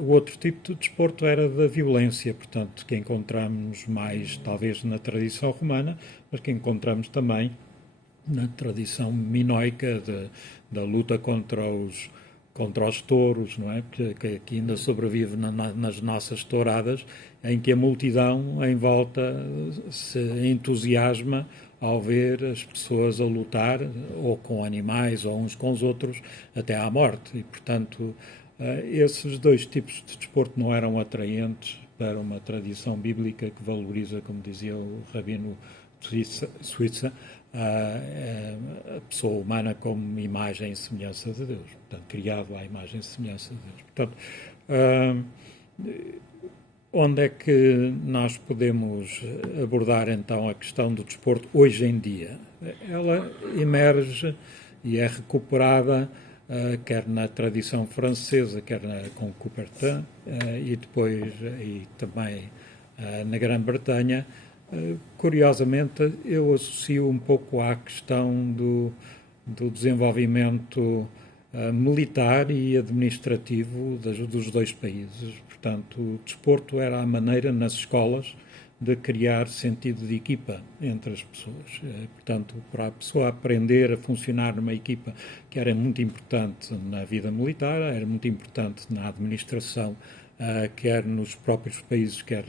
O outro tipo de desporto era da violência, portanto, que encontramos mais, talvez, na tradição romana, mas que encontramos também na tradição minoica da luta contra os touros, não é? Que ainda sobrevive nas nossas touradas, em que a multidão em volta se entusiasma ao ver as pessoas a lutar, ou com animais, ou uns com os outros, até à morte. E, portanto, esses dois tipos de desporto não eram atraentes para uma tradição bíblica que valoriza, como dizia o Rabino Suíça, a pessoa humana como imagem e semelhança de Deus, portanto, criado à imagem e semelhança de Deus. Portanto, onde é que nós podemos abordar então a questão do desporto hoje em dia? Ela emerge e é recuperada quer na tradição francesa, quer com Coubertin, e depois e também na Grã-Bretanha. Curiosamente, eu associo um pouco à questão do desenvolvimento militar e administrativo dos dois países. Portanto, o desporto era a maneira nas escolas de criar sentido de equipa entre as pessoas. Portanto, para a pessoa aprender a funcionar numa equipa, que era muito importante na vida militar, era muito importante na administração, quer nos próprios países, quer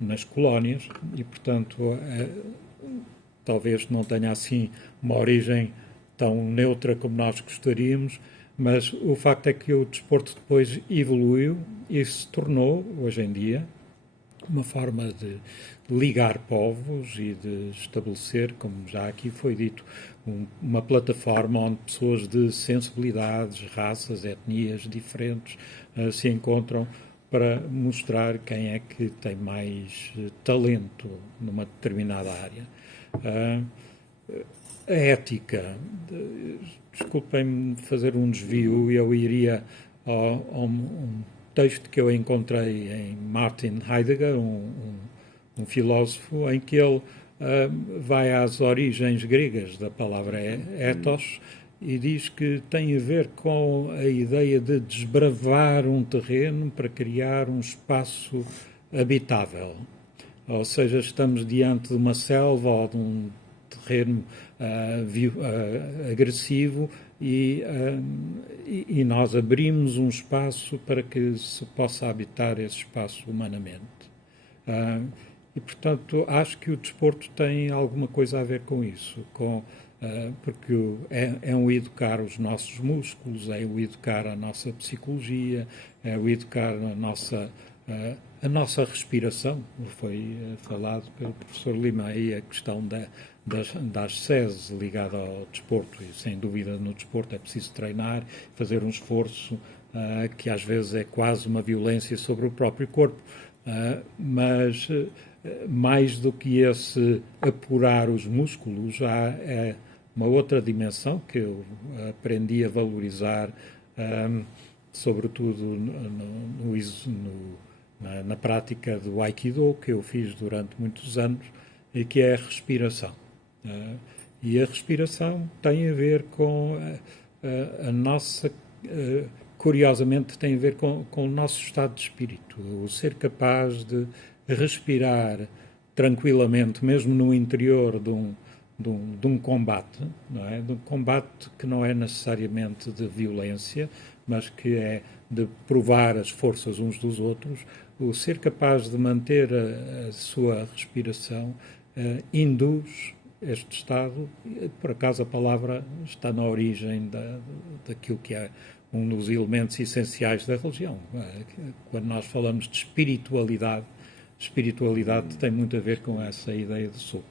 nas colónias, e, portanto, talvez não tenha assim uma origem tão neutra como nós gostaríamos, mas o facto é que o desporto depois evoluiu e se tornou, hoje em dia, uma forma de ligar povos e de estabelecer, como já aqui foi dito, uma plataforma onde pessoas de sensibilidades, raças, etnias diferentes se encontram para mostrar quem é que tem mais talento numa determinada área. A ética, desculpem-me fazer um desvio, eu iria a um texto que eu encontrei em Martin Heidegger, um filósofo, em que ele vai às origens gregas da palavra ethos e diz que tem a ver com a ideia de desbravar um terreno para criar um espaço habitável. Ou seja, estamos diante de uma selva ou de um terreno agressivo e nós abrimos um espaço para que se possa habitar esse espaço humanamente. E, portanto, acho que o desporto tem alguma coisa a ver com isso, porque é um educar os nossos músculos, é o educar a nossa psicologia, é o educar a nossa respiração. Foi falado pelo professor Lima aí a questão das SES ligada ao desporto, e sem dúvida no desporto é preciso treinar, fazer um esforço que às vezes é quase uma violência sobre o próprio corpo, mas mais do que esse apurar os músculos, há uma outra dimensão que eu aprendi a valorizar sobretudo na prática do Aikido, que eu fiz durante muitos anos, e que é a respiração. E a respiração tem a ver com a nossa... curiosamente, tem a ver com o nosso estado de espírito. O ser capaz de respirar tranquilamente, mesmo no interior de um combate, não é? De um combate que não é necessariamente de violência, mas que é de provar as forças uns dos outros. O ser capaz de manter a sua respiração induz este estado. Por acaso a palavra está na origem daquilo que é um dos elementos essenciais da religião. Quando nós falamos de espiritualidade tem muito a ver com essa ideia de sopro.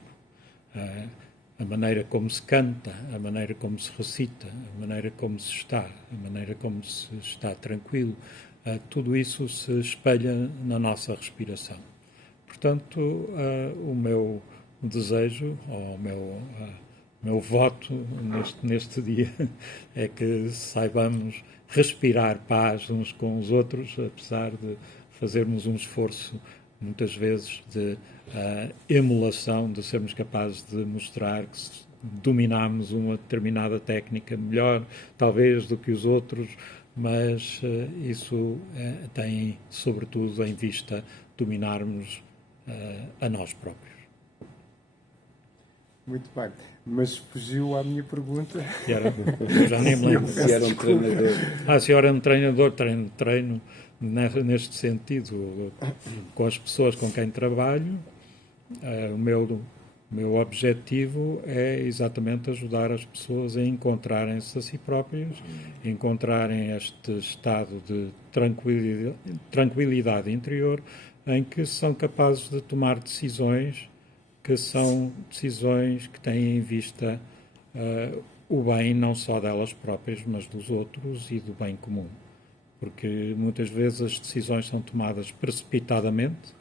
A maneira como se canta, a maneira como se recita, a maneira como se está, a maneira como se está tranquilo, tudo isso se espelha na nossa respiração. Portanto, o meu desejo, ou o meu voto neste dia é que saibamos respirar paz uns com os outros, apesar de fazermos um esforço muitas vezes de emulação, de sermos capazes de mostrar que dominamos uma determinada técnica melhor, talvez, do que os outros, mas isso tem, sobretudo, em vista dominarmos a nós próprios. Muito bem, mas fugiu à minha pergunta. Eu já nem me lembro. Se era um treinador. Se eu era um treinador, treino neste sentido, com as pessoas com quem trabalho. O meu objetivo é exatamente ajudar as pessoas a encontrarem-se a si próprias, encontrarem este estado de tranquilidade interior em que são capazes de tomar decisões que são decisões que têm em vista o bem não só delas próprias, mas dos outros e do bem comum. Porque muitas vezes as decisões são tomadas precipitadamente,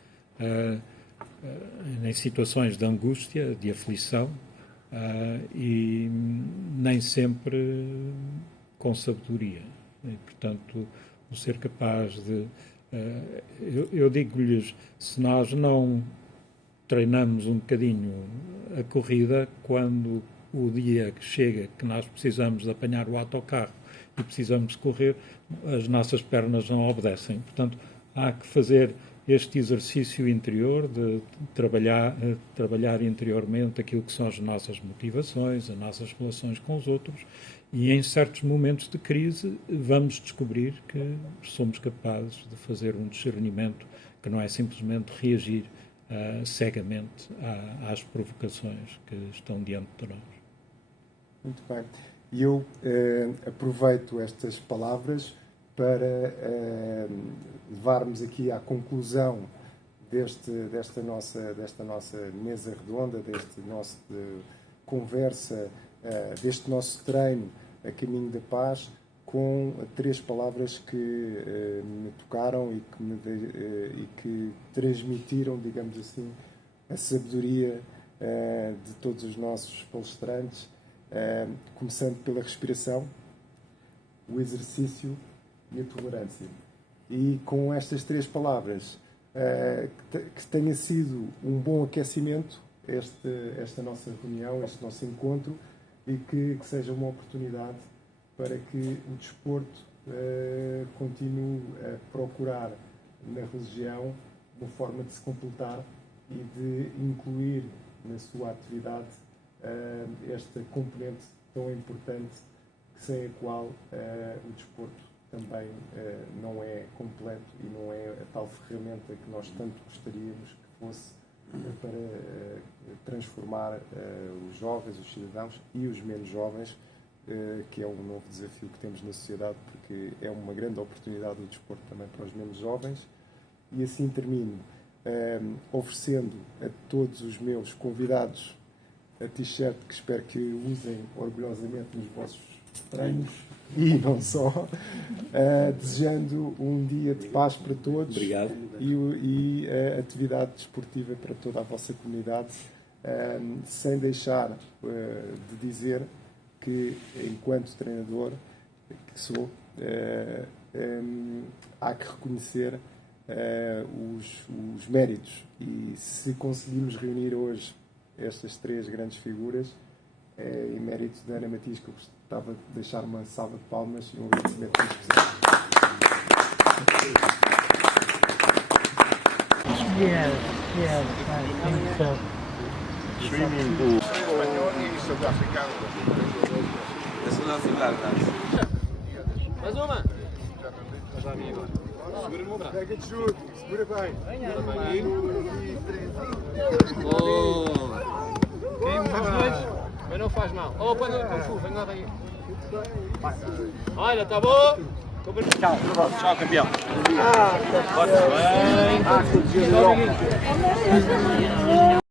em situações de angústia, de aflição, e nem sempre com sabedoria. E, portanto, o ser capaz de... eu digo-lhes, se nós não treinamos um bocadinho a corrida, quando o dia que chega que nós precisamos de apanhar o autocarro e precisamos de correr, as nossas pernas não obedecem. Portanto, há que fazer este exercício interior de trabalhar interiormente aquilo que são as nossas motivações, as nossas relações com os outros, e em certos momentos de crise vamos descobrir que somos capazes de fazer um discernimento que não é simplesmente reagir cegamente às provocações que estão diante de nós. Muito bem. E eu aproveito estas palavras para levarmos aqui à conclusão desta nossa mesa redonda, deste nosso conversa, deste nosso treino a caminho da paz, com 3 palavras que me tocaram e que transmitiram, digamos assim, a sabedoria de todos os nossos palestrantes, começando pela respiração, o exercício e a tolerância. E com estas 3 palavras, que tenha sido um bom aquecimento esta nossa reunião, este nosso encontro, e que seja uma oportunidade para que o desporto continue a procurar na religião uma forma de se completar e de incluir na sua atividade esta componente tão importante, sem a qual o desporto também não é completo e não é a tal ferramenta que nós tanto gostaríamos que fosse para transformar os jovens, os cidadãos e os menos jovens, que é um novo desafio que temos na sociedade, porque é uma grande oportunidade do desporto também para os menos jovens. E assim termino oferecendo a todos os meus convidados a t-shirt que espero que usem orgulhosamente nos vossos treinos e não só, desejando um dia de paz para todos. Obrigado. E atividade desportiva para toda a vossa comunidade, sem deixar de dizer que, enquanto treinador que sou, há que reconhecer os méritos. E se conseguimos reunir hoje estas três grandes figuras, em mérito da Ana Matias, que eu gostava de deixar uma salva de palmas e um agradecimento muito especial. Yeah, I think so. Swimming pool. Espanhol y sudafricano. Essa é a nacionalidade. Mais uma! Pega de chute, segura bem. Quem mais dois? Mas não faz mal. Oh, põe no Kung Fu, vem lá daí. Olha, tá bom? Tchau, tchau, campeão. Bota bem.